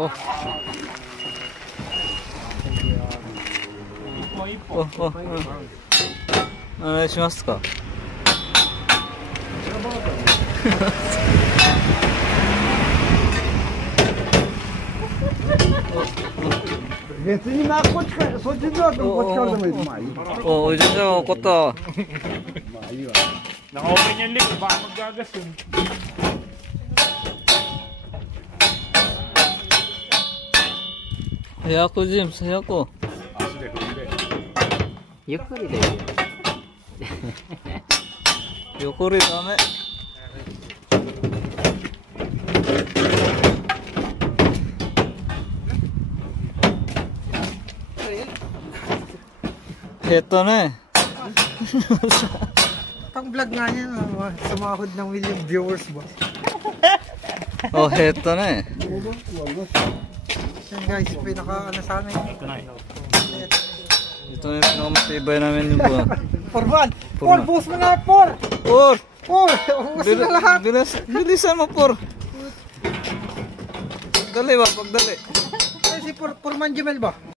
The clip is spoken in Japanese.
Oh.お願いしますか。別にまあこっちからそっちだとこっちからでもいい。まあいい。おじゃあ怒った。まあいいわ。Naka-open yung link, baka maggagas yun. Hayako James, hayako. Yukuri deいいよ。横でダメ。Heto na eh. Pang vlog nga niya, sumahod ng million viewers ba? Oh, heto na eh. Yan guys, pinaka ano sana yun. Ito na yung pinakamatibay namin yung buwan. Por, buhos mo na, Por! Por! Buhos mo na lahat! Bilisan mo, Por! Dali ba? Pagdali. Si Por Manjimel ba?